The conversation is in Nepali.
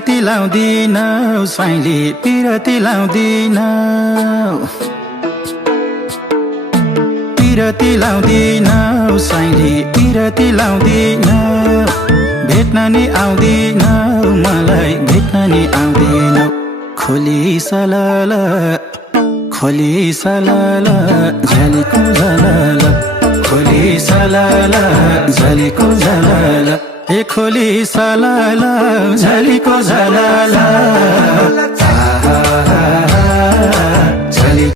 पिरती लाउँदिन साइली पिरती लाउँदिन पिरती लाउँदिन साइली पिरती लाउँदिन भेट्न नि आउँदिन मलाई भेट्न नि आउँदिन खोली सलाला झलीको झलाला खोली सलाला झलीको झलाला ए खोली सलाला झलीको झलाला